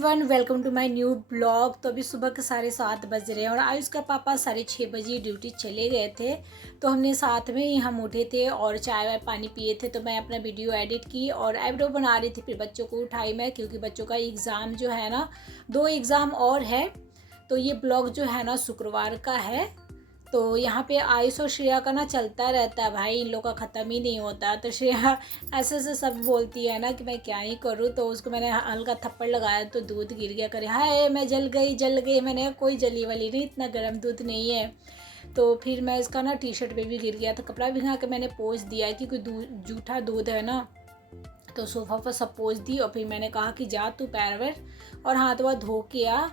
Everyone, welcome to my new blog. तो अभी सुबह के 7:30 बज रहे हैं और आयुष का पापा 6:30 बजे ड्यूटी चले गए थे। तो हमने साथ में ही हम उठे थे और चाय वाय पानी पिए थे। तो मैं अपना वीडियो एडिट की और आईब्रो बना रही थी। फिर बच्चों को उठाई मैं, क्योंकि बच्चों का एग्ज़ाम जो है ना, 2 एग्ज़ाम और है। तो ये ब्लॉग जो है ना शुक्रवार का है। तो यहाँ पे आयुष और श्रेया का ना चलता रहता है भाई, इन लोग का ख़त्म ही नहीं होता। तो श्रेया ऐसे ऐसे सब बोलती है ना कि मैं क्या ही करूँ। तो उसको मैंने हल्का थप्पड़ लगाया तो दूध गिर गया, करे हाय मैं जल गई। मैंने कहा कोई जली वली नहीं, इतना गर्म दूध नहीं है। तो फिर मैं इसका ना टी शर्ट पे भी गिर गया, तो कपड़ा भिगा के मैंने पोंछ दिया, क्योंकि जूठा दूध है ना। तो सोफ़ा पर सब पोंछ दी और फिर मैंने कहा कि जा तू पैर वैर और हाथ वाथ धो के आ।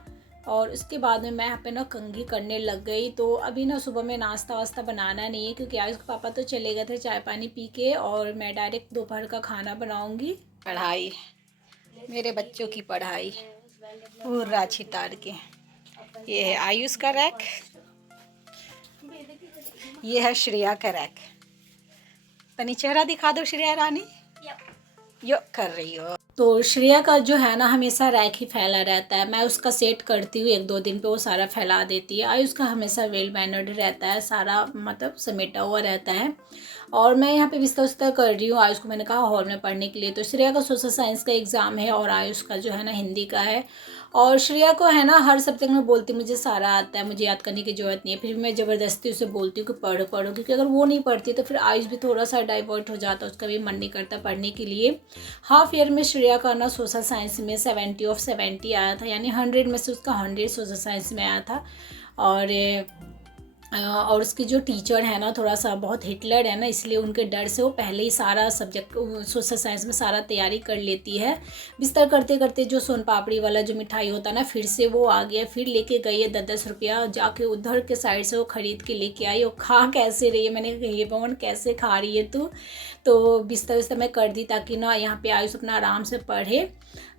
और उसके बाद में मैं यहाँ पे ना कंघी करने लग गई। तो अभी ना सुबह में नाश्ता वास्ता बनाना नहीं है, क्योंकि आयुष के पापा तो चले गए थे चाय पानी पी के, और मैं डायरेक्ट दोपहर का खाना बनाऊंगी। पढ़ाई, मेरे बच्चों की पढ़ाई पूरा छितार के। ये है आयुष का रैक, ये है श्रेया का रैक। तनी चेहरा दिखा दो श्रेया रानी, यो कर रही हो। तो श्रेया का जो है ना हमेशा रैक ही फैला रहता है। मैं उसका सेट करती हूँ, 1-2 दिन पे वो सारा फैला देती है। आयुष का हमेशा वेल मैनर्ड रहता है, सारा मतलब समेटा हुआ रहता है। और मैं यहाँ पे बिस्तर उस्तर कर रही हूँ। आयुष को मैंने कहा हॉल में पढ़ने के लिए। तो श्रेया का सोशल साइंस का एग्ज़ाम है और आयुष का जो है ना हिंदी का है। और श्रेया को है ना हर सब्जेक्ट में बोलती मुझे सारा आता है, मुझे याद करने की ज़रूरत नहीं है। फिर मैं ज़बरदस्ती उसे बोलती हूँ कि पढ़ो पढ़ो, क्योंकि अगर वो नहीं पढ़ती तो फिर आयुष भी थोड़ा सा डाइवर्ट हो जाता, उसका भी मन नहीं करता पढ़ने के लिए। हाफ ईयर में श्रेया का ना सोशल साइंस में 70/70 आया था, यानी 100 में से उसका 100 सोशल साइंस में आया था। और उसकी जो टीचर है ना थोड़ा सा बहुत हिटलर है ना, इसलिए उनके डर से वो पहले ही सारा सब्जेक्ट सोशल साइंस में सारा तैयारी कर लेती है। बिस्तर करते करते जो सोन पापड़ी वाला जो मिठाई होता है ना, फिर से वो आ गया, फिर लेके गई है 10-10 रुपया जाके उधर के साइड से वो ख़रीद के लेके आई। और खा कैसे रही है, मैंने कहा ये पवन कैसे खा रही है तू। तो बिस्तर मैं कर दी ताकि ना यहाँ पे आयुष अपना आराम से पढ़े।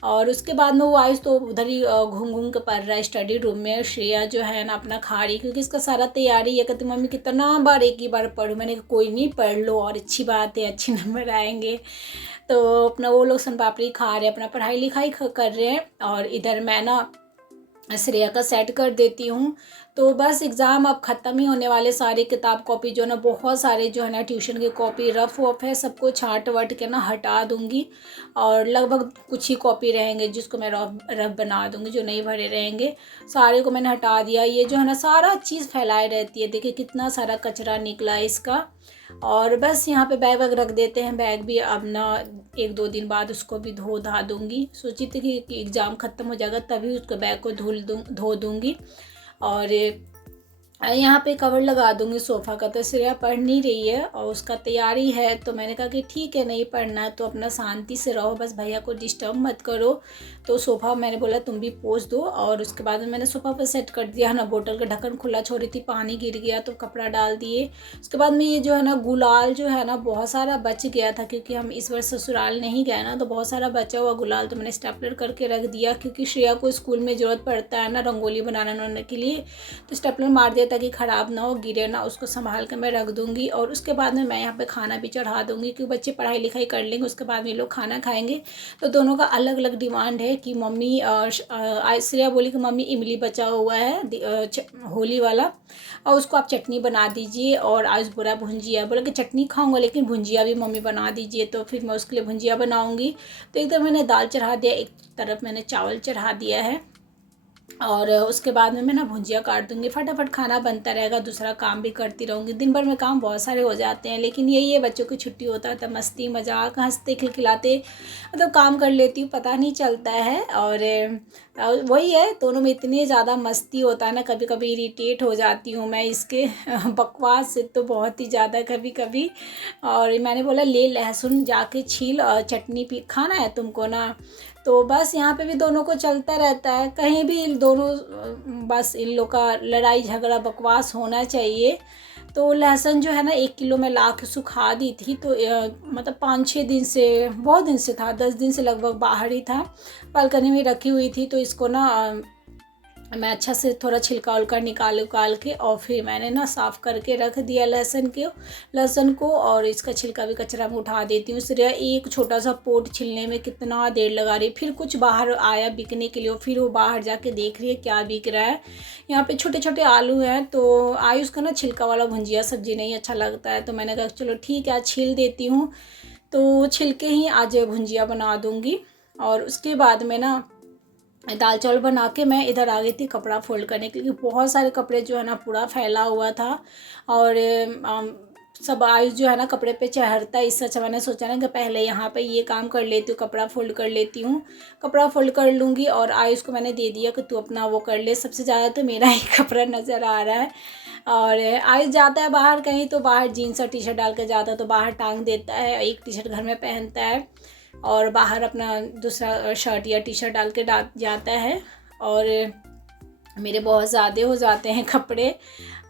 और उसके बाद में वो आयुष तो उधर ही घूम घूम के पढ़ रहा है स्टडी रूम में। श्रेया जो है ना अपना खा रही, क्योंकि इसका सारा तैयारी है। कहती मम्मी कितना बार एक ही बार पढ़ूँ। मैंने कहा कोई नहीं, पढ़ लो और अच्छी बात है, अच्छे नंबर आएंगे। तो अपना वो लोग सन पापड़ी खा रहे हैं, अपना पढ़ाई लिखाई कर रहे हैं। और इधर मैं ना श्रेया का सेट कर देती हूँ। तो बस एग्ज़ाम अब ख़त्म ही होने वाले। सारी किताब कॉपी जो है ना, बहुत सारे जो है ना ट्यूशन की कॉपी रफ वफ है, सबको छाँट वट के ना हटा दूँगी। और लगभग कुछ ही कॉपी रहेंगे जिसको मैं रफ बना दूँगी, जो नहीं भरे रहेंगे सारे को मैंने हटा दिया। ये जो है ना सारा चीज़ फैलाए रहती है, देखिए कितना सारा कचरा निकला है इसका। और बस यहाँ पे बैग वैग रख देते हैं। बैग भी अब ना 1-2 दिन बाद उसको भी धो धा दूँगी। सोची थी कि एग्ज़ाम ख़त्म हो जाएगा तभी उसको बैग को धो दूँगी। और यहाँ पे कवर लगा दूँगी सोफ़ा का। तो श्रेया पढ़ नहीं रही है और उसका तैयारी है, तो मैंने कहा कि ठीक है नहीं पढ़ना है तो अपना शांति से रहो, बस भैया को डिस्टर्ब मत करो। तो सोफ़ा मैंने बोला तुम भी पोंछ दो। और उसके बाद में मैंने सोफ़ा पर सेट कर दिया ना, बोतल का ढक्कन खुला छोड़ी थी, पानी गिर गया तो कपड़ा डाल दिए। उसके बाद में ये जो है ना गुलाल जो है ना बहुत सारा बच गया था, क्योंकि हम इस बार ससुराल नहीं गए ना, तो बहुत सारा बचा हुआ गुलाल तो मैंने स्टेपलर करके रख दिया, क्योंकि श्रेया को स्कूल में ज़रूरत पड़ता है ना रंगोली बनाने के लिए। तो स्टेपलर मार दिया ताकि ख़राब ना हो, गिरे ना, उसको संभाल कर मैं रख दूँगी। और उसके बाद में मैं यहाँ पे खाना भी चढ़ा दूँगी, क्योंकि बच्चे पढ़ाई लिखाई कर लेंगे, उसके बाद में लोग खाना खाएंगे। तो दोनों का अलग अलग डिमांड है कि मम्मी श्रेया बोली कि मम्मी इमली बचा हुआ है होली वाला, और उसको आप चटनी बना दीजिए। और आज बोला भुंजिया, बोला कि चटनी खाऊंगा लेकिन भुंजिया भी मम्मी बना दीजिए। तो फिर मैं उसके लिए भुंजिया बनाऊंगी। तो एक तरफ मैंने दाल चढ़ा दिया, एक तरफ मैंने चावल चढ़ा दिया है। और उसके बाद में मैं ना भुंजिया काट दूँगी, फटाफट खाना बनता रहेगा, दूसरा काम भी करती रहूँगी। दिन भर में काम बहुत सारे हो जाते हैं, लेकिन यही है बच्चों की छुट्टी होता है तो मस्ती मजाक हंसते खिलखिलाते मतलब काम कर लेती हूँ, पता नहीं चलता है। और वही है, दोनों में इतनी ज़्यादा मस्ती होता है ना, कभी कभी इरिटेट हो जाती हूँ मैं इसके बकवास से तो बहुत ही ज़्यादा कभी कभी। और मैंने बोला ले लहसुन जाके छील, चटनी पी खाना है तुमको ना। तो बस यहाँ पे भी दोनों को चलता रहता है, कहीं भी इन दोनों बस इन लोग का लड़ाई झगड़ा बकवास होना चाहिए। तो लहसुन जो है ना 1 किलो में ला के सुखा दी थी। तो मतलब 5-6 दिन से, बहुत दिन से था, 10 दिन से लगभग बाहर ही था, बालकनी में रखी हुई थी। तो इसको ना मैं अच्छा से थोड़ा छिलका उलका निकाल के और फिर मैंने ना साफ़ करके रख दिया लहसुन को, और इसका छिलका भी कचरा में उठा देती हूँ। सिर्फ एक छोटा सा पोट छिलने में कितना देर लगा रही। फिर कुछ बाहर आया बिकने के लिए, फिर वो बाहर जाके देख रही है क्या बिक रहा है। यहाँ पे छोटे छोटे आलू हैं, तो आयुष का ना छिलका वाला भुंजिया सब्जी नहीं अच्छा लगता है, तो मैंने कहा चलो ठीक है आज छील देती हूँ। तो छिलके ही आज भुंजिया बना दूँगी। और उसके बाद में ना दाल चावल बना के मैं इधर आ गई थी कपड़ा फोल्ड करने के लिए, क्योंकि बहुत सारे कपड़े जो है ना पूरा फैला हुआ था। और सब आयुष जो है ना कपड़े पे चढ़ता है, इससे अच्छा मैंने सोचा ना कि पहले यहाँ पे ये काम कर लेती हूँ, कपड़ा फोल्ड कर लेती हूँ। कपड़ा फोल्ड कर लूँगी और आयुष को मैंने दे दिया कि तू अपना वो कर ले। सबसे ज़्यादा तो मेरा ही कपड़ा नज़र आ रहा है। और आयुष जाता है बाहर कहीं तो बाहर जीन्स और टी शर्ट डाल के जाता है, तो बाहर टांग देता है, एक टी शर्ट घर में पहनता है और बाहर अपना दूसरा शर्ट या टी शर्ट डाल के जाता है। और मेरे बहुत ज़्यादा हो जाते हैं कपड़े।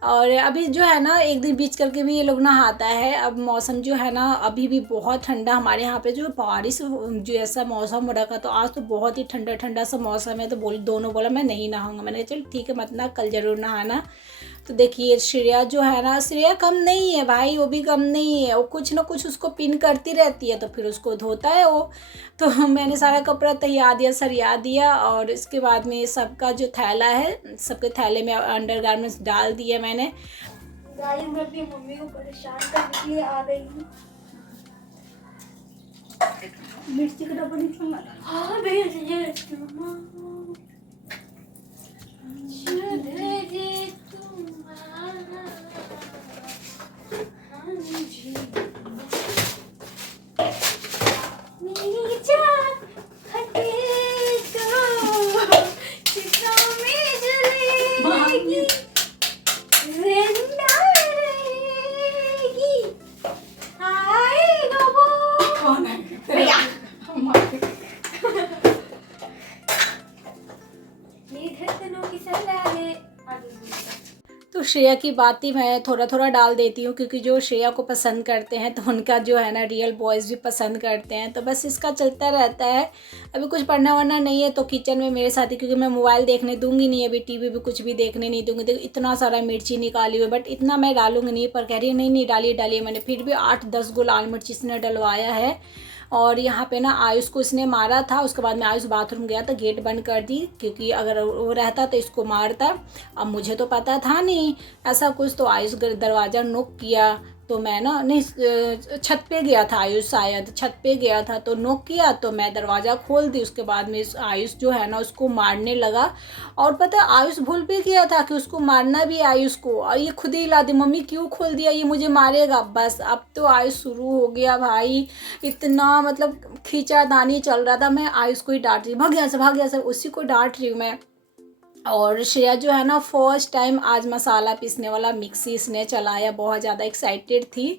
और अभी जो है ना एक दिन बीच करके भी ये लोग नहाता है। अब मौसम जो है ना अभी भी बहुत ठंडा, हमारे यहाँ पे जो बारिश जो ऐसा मौसम हो रखा, तो आज तो बहुत ही ठंडा ठंडा सा मौसम है। तो दोनों बोला मैं नहीं नहाऊंगा। मैंने कहा चल ठीक है मत ना, कल ज़रूर नहाना। तो देखिए श्रेया जो है ना, श्रेया कम नहीं है भाई, वो भी कम नहीं है, वो कुछ ना कुछ उसको पिन करती रहती है, तो फिर उसको धोता है वो। तो मैंने सारा कपड़ा तैयार दिया, सरिया दिया, और इसके बाद में सबका जो थैला है, सबके थैले में अंडरगारमेंट्स डाल दिए मैंने। गाइस मैं अपनी मम्मी को परेशान करने के लिए आ गई हूँ। मिर्ची का डब्बा नहीं छूना। हाँ भैया तो श्रेया की बात ही मैं थोड़ा थोड़ा डाल देती हूँ, क्योंकि जो श्रेया को पसंद करते हैं तो उनका जो है ना रियल बॉयज़ भी पसंद करते हैं। तो बस इसका चलता रहता है। अभी कुछ पढ़ना वढ़ना नहीं है तो किचन में मेरे साथ ही, क्योंकि मैं मोबाइल देखने दूंगी नहीं, अभी टीवी भी कुछ भी देखने नहीं दूंगी। देखो इतना सारा मिर्ची निकाली हुई, बट इतना मैं डालूंगी नहीं, पर कह रही नहीं डालिए। मैंने फिर भी 8-10 गो लाल मिर्च इसने डलवाया है। और यहाँ पे ना आयुष को इसने मारा था। उसके बाद में आयुष बाथरूम गया तो गेट बंद कर दी, क्योंकि अगर वो रहता तो इसको मारता। अब मुझे तो पता था नहीं ऐसा कुछ, तो आयुष दरवाज़ा नॉक किया, तो मैं ना नहीं छत पे गया था आयुष, शायद छत पे गया था, तो नॉक किया तो मैं दरवाज़ा खोल दी। उसके बाद में आयुष जो है ना उसको मारने लगा। और पता आयुष भूल भी गया था कि उसको मारना भी आयुष को, और ये खुद ही ला दी, मम्मी क्यों खोल दिया, ये मुझे मारेगा। बस अब तो आयुष शुरू हो गया भाई, इतना मतलब खींचातानी चल रहा था। मैं आयुष को ही डांट रही, भाग यहाँ से, उसी को डांट रही हूँ मैं। और श्रेया जो है ना फर्स्ट टाइम आज मसाला पीसने वाला मिक्सी इसने चलाया, बहुत ज़्यादा एक्साइटेड थी।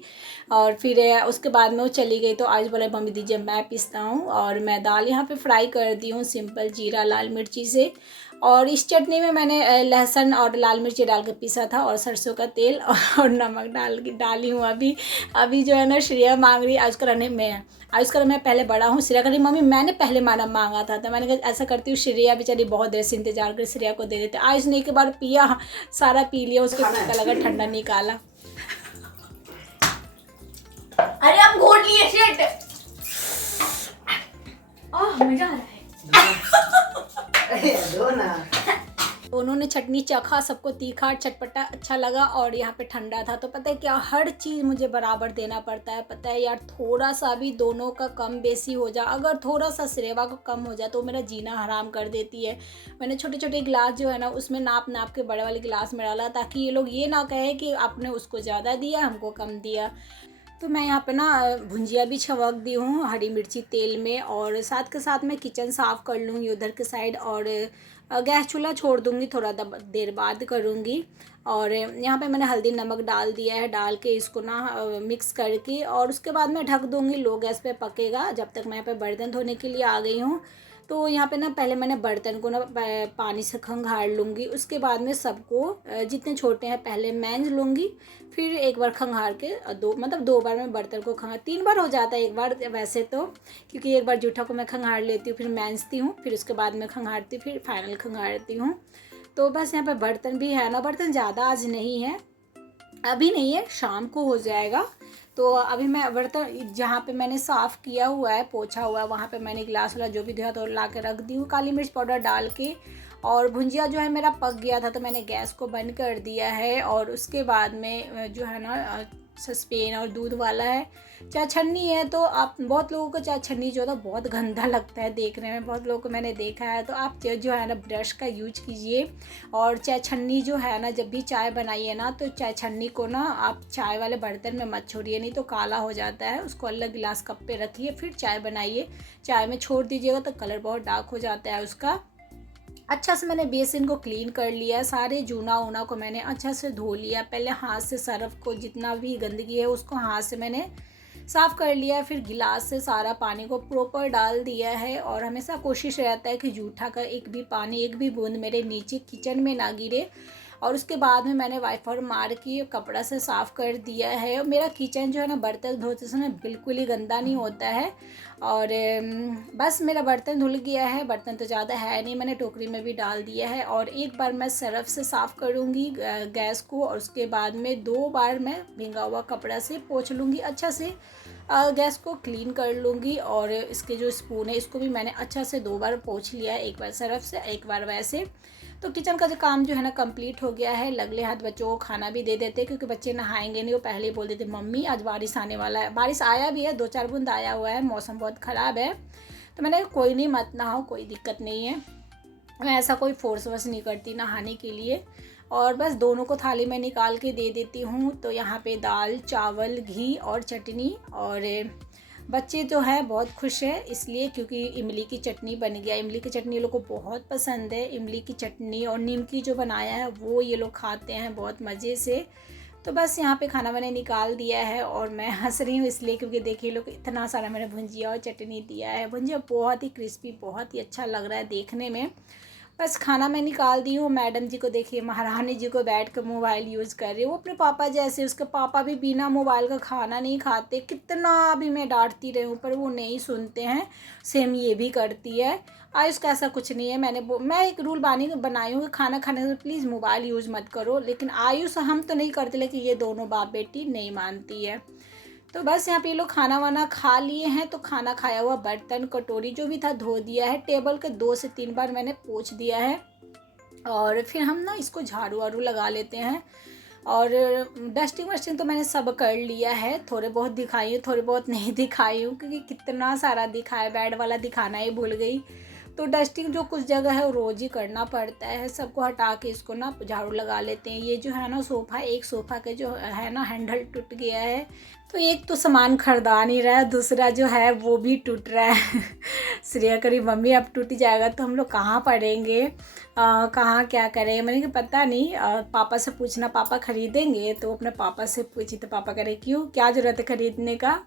और फिर उसके बाद में वो चली गई, तो आज बोले मम्मी दीजिए मैं पीसता हूँ। और मैं दाल यहाँ पे फ्राई कर दी हूँ सिंपल जीरा लाल मिर्ची से। और इस चटनी में मैंने लहसुन और लाल मिर्ची डाल के पीसा था, और सरसों का तेल और नमक डाली हूँ। अभी जो है ना श्रेया मांग रही आज कराने में, आयुष कर मैं पहले बड़ा हूँ। श्रेया कह रही मम्मी मैंने पहले मांगा था। तो मैंने कहा ऐसा करती हूँ, श्रेया बेचारी बहुत देर से इंतजार कर, श्रेया को दे देते। आयुष ने एक बार पिया, सारा पी लिया, उसके पता लगा ठंडा निकाला। अरे हम घोट लिए शिट। मजा आ रहा है। दो ना। उन्होंने चटनी चखा, सबको तीखा चटपटा अच्छा लगा, और यहाँ पे ठंडा था। तो पता है क्या, हर चीज़ मुझे बराबर देना पड़ता है। पता है यार, थोड़ा सा भी दोनों का कम बेसी हो जाए, अगर थोड़ा सा श्रेवा को कम हो जाए तो मेरा जीना हराम कर देती है। मैंने छोटे छोटे गिलास जो है ना उसमें नाप के बड़े वाले गिलास में डाला, ताकि ये लोग ये ना कहे कि आपने उसको ज़्यादा दिया हमको कम दिया। तो मैं यहाँ पे ना भुंजिया भी छवक दी हूँ हरी मिर्ची तेल में, और साथ के साथ मैं किचन साफ़ कर लूँगी उधर के साइड, और गैस चूल्हा छोड़ दूँगी, थोड़ा देर बाद करूँगी। और यहाँ पे मैंने हल्दी नमक डाल दिया है, डाल के इसको ना मिक्स करके, और उसके बाद मैं ढक दूँगी, लो गैस पे पकेगा। जब तक मैं यहाँ पे बर्तन धोने के लिए आ गई हूँ। तो यहाँ पे ना पहले मैंने बर्तन को ना पानी से खंगाल लूँगी, उसके बाद में सबको जितने छोटे हैं पहले मैंज लूँगी, फिर एक बार खंगाल के दो बार मैं बर्तन को 3 बार हो जाता है एक बार वैसे तो, क्योंकि एक बार जूठा को मैं खंगाल लेती हूँ, फिर मैंजती हूँ, फिर उसके बाद में खंगालती, फिर फाइनल खंगालती हूँ। तो बस यहाँ पे बर्तन भी है ना, बर्तन ज़्यादा आज नहीं है, अभी नहीं है, शाम को हो जाएगा। तो अभी मैं बर्तन जहाँ पे मैंने साफ़ किया हुआ है, पोछा हुआ है, वहाँ पे मैंने गिलास वाला जो भी धोया तो ला के रख दी हूँ काली मिर्च पाउडर डाल के। और भुंजिया जो है मेरा पक गया था तो मैंने गैस को बंद कर दिया है। और उसके बाद में जो है ना सस्पेन और दूध वाला है, चाय छन्नी है। तो आप बहुत लोगों को चाय छन्नी जो है बहुत गंदा लगता है देखने में, बहुत लोगों को मैंने देखा है। तो आप जो है ना ब्रश का यूज कीजिए। और चाय छन्नी जो है ना, जब भी चाय बनाइए ना तो चाय छन्नी को ना आप चाय वाले बर्तन में मत छोड़िए, नहीं तो काला हो जाता है। उसको अलग गिलास कप पे रखिए, फिर चाय बनाइए। चाय में छोड़ दीजिएगा तो कलर बहुत डार्क हो जाता है उसका। अच्छा से मैंने बेसिन को क्लीन कर लिया, सारे जूना ऊना को मैंने अच्छा से धो लिया। पहले हाथ से सर्फ को जितना भी गंदगी है उसको हाथ से मैंने साफ़ कर लिया, फिर गिलास से सारा पानी को प्रॉपर डाल दिया है। और हमेशा कोशिश रहता है कि जूठा का एक भी पानी, एक भी बूंद मेरे नीचे किचन में ना गिरे। और उसके बाद में मैंने वाइपर मार के कपड़ा से साफ़ कर दिया है। और मेरा किचन जो है ना बर्तन धोते समय बिल्कुल ही गंदा नहीं होता है। और बस मेरा बर्तन धुल गया है, बर्तन तो ज़्यादा है नहीं, मैंने टोकरी में भी डाल दिया है। और एक बार मैं सर्फ से साफ़ करूँगी गैस को, और उसके बाद में 2 बार मैं भींगा हुआ कपड़ा से पोंछ लूँगी, अच्छा से गैस को क्लीन कर लूँगी। और इसके जो स्पून है इसको भी मैंने अच्छा से 2 बार पोंछ लिया है, एक बार सर्फ से एक बार वैसे। तो किचन का जो काम जो है ना कंप्लीट हो गया है। लगले हाथ बच्चों को खाना भी दे देते, क्योंकि बच्चे नहाएंगे नहीं। वो पहले ही बोल देते मम्मी आज बारिश आने वाला है। बारिश आया भी है, 2-4 बूंद आया हुआ है, मौसम बहुत ख़राब है। तो मैंने कोई नहीं, मत नहाओ, कोई दिक्कत नहीं है। मैं ऐसा कोई फोर्स वस नहीं करती नहाने के लिए। और बस दोनों को थाली में निकाल के दे देती हूँ। तो यहाँ पे दाल, चावल, घी और चटनी। और बच्चे जो है बहुत खुश है इसलिए क्योंकि इमली की चटनी बन गया। इमली की चटनी ये लोग को बहुत पसंद है। इमली की चटनी और नीम की जो बनाया है वो ये लोग खाते हैं बहुत मज़े से। तो बस यहाँ पे खाना मैंने निकाल दिया है। और मैं हंस रही हूँ इसलिए क्योंकि देखिए लोग इतना सारा मैंने भुंजिया और चटनी दिया है। भुंजिया बहुत ही क्रिस्पी, बहुत ही अच्छा लग रहा है देखने में। बस खाना मैं निकाल दी हूँ। मैडम जी को देखिए, महारानी जी को बैठ कर मोबाइल यूज़ कर रही है। वो अपने पापा जैसे, उसके पापा भी बिना मोबाइल का खाना नहीं खाते। कितना भी मैं डांटती रही हूँ पर वो नहीं सुनते हैं। सेम ये भी करती है। आयुष का ऐसा कुछ नहीं है। मैं एक रूल बनाई हूँ कि खाना खाने से प्लीज़ मोबाइल यूज़ मत करो। लेकिन आयुष हम तो नहीं करते, लेकिन ये दोनों बाप बेटी नहीं मानती है। तो बस यहाँ पे ये लोग खाना वाना खा लिए हैं। तो खाना खाया हुआ बर्तन कटोरी जो भी था धो दिया है। टेबल के 2 से 3 बार मैंने पोंछ दिया है। और फिर हम ना इसको झाड़ू वाड़ू लगा लेते हैं। और डस्टिंग वस्टिंग तो मैंने सब कर लिया है। थोड़े बहुत दिखाई हूँ, थोड़े बहुत नहीं दिखाई हूँ, क्योंकि कितना सारा दिखाया, बेड वाला दिखाना ही भूल गई। तो डस्टिंग जो कुछ जगह है वो रोज़ ही करना पड़ता है। सबको हटा के इसको ना झाड़ू लगा लेते हैं। ये जो है ना सोफ़ा, एक सोफ़ा के जो है ना हैंडल टूट गया है। तो एक तो सामान खरीदा नहीं रहा है, दूसरा जो है वो भी टूट रहा है। श्रेया करी मम्मी अब टूट जाएगा तो हम लोग कहाँ पढ़ेंगे, कहाँ क्या करें। मैंने कहा पता नहीं, पापा से पूछना, पापा खरीदेंगे। तो अपने पापा से पूछी तो पापा कह रहे क्यों, क्या ज़रूरत है खरीदने का।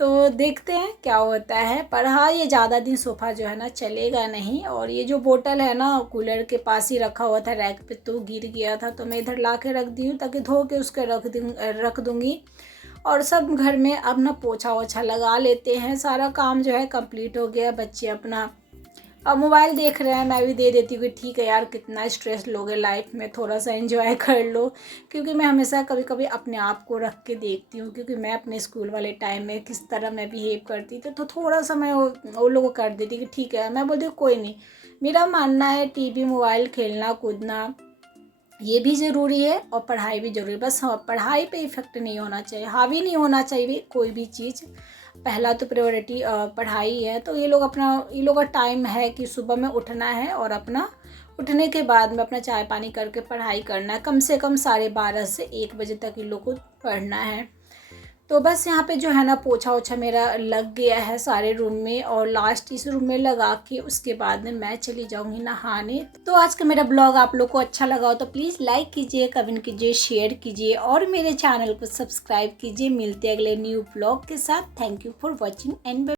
तो देखते हैं क्या होता है। पर हाँ, ये ज़्यादा दिन सोफ़ा जो है ना चलेगा नहीं। और ये जो बोतल है ना कूलर के पास ही रखा हुआ था रैक पे, तो गिर गया था। तो मैं इधर ला के रख दी हूँ ताकि धो के उसके रख दूँगी। और सब घर में अब ना पोछा वोछा लगा लेते हैं। सारा काम जो है कंप्लीट हो गया। बच्चे अपना अब मोबाइल देख रहे हैं, मैं भी दे देती हूँ कि ठीक है यार, कितना स्ट्रेस लोगे लाइफ में, थोड़ा सा एंजॉय कर लो। क्योंकि मैं हमेशा कभी कभी अपने आप को रख के देखती हूँ, क्योंकि मैं अपने स्कूल वाले टाइम में किस तरह मैं बिहेव करती थी। तो थोड़ा सा मैं वो लोगों को कर देती कि ठीक है। मैं बोलती हूँ कोई नहीं, मेरा मानना है टीवी मोबाइल खेलना कूदना ये भी ज़रूरी है और पढ़ाई भी ज़रूरी है। बस हाँ, पढ़ाई पे इफ़ेक्ट नहीं होना चाहिए, हावी नहीं होना चाहिए कोई भी चीज़। पहला तो प्रायोरिटी पढ़ाई है। तो ये लोग का टाइम है कि सुबह में उठना है और अपना उठने के बाद में अपना चाय पानी करके पढ़ाई करना है। कम से कम 12:30 से 1 बजे तक इन लोग को पढ़ना है। तो बस यहाँ पे जो है ना पोछा ओछा मेरा लग गया है सारे रूम में। और लास्ट इस रूम में लगा के उसके बाद में मैं चली जाऊँगी नहाने। तो आज का मेरा ब्लॉग आप लोग को अच्छा लगा हो तो प्लीज़ लाइक कीजिए, कमेंट कीजिए, शेयर कीजिए और मेरे चैनल को सब्सक्राइब कीजिए। मिलते हैं अगले न्यू ब्लॉग के साथ। Thank you for watching and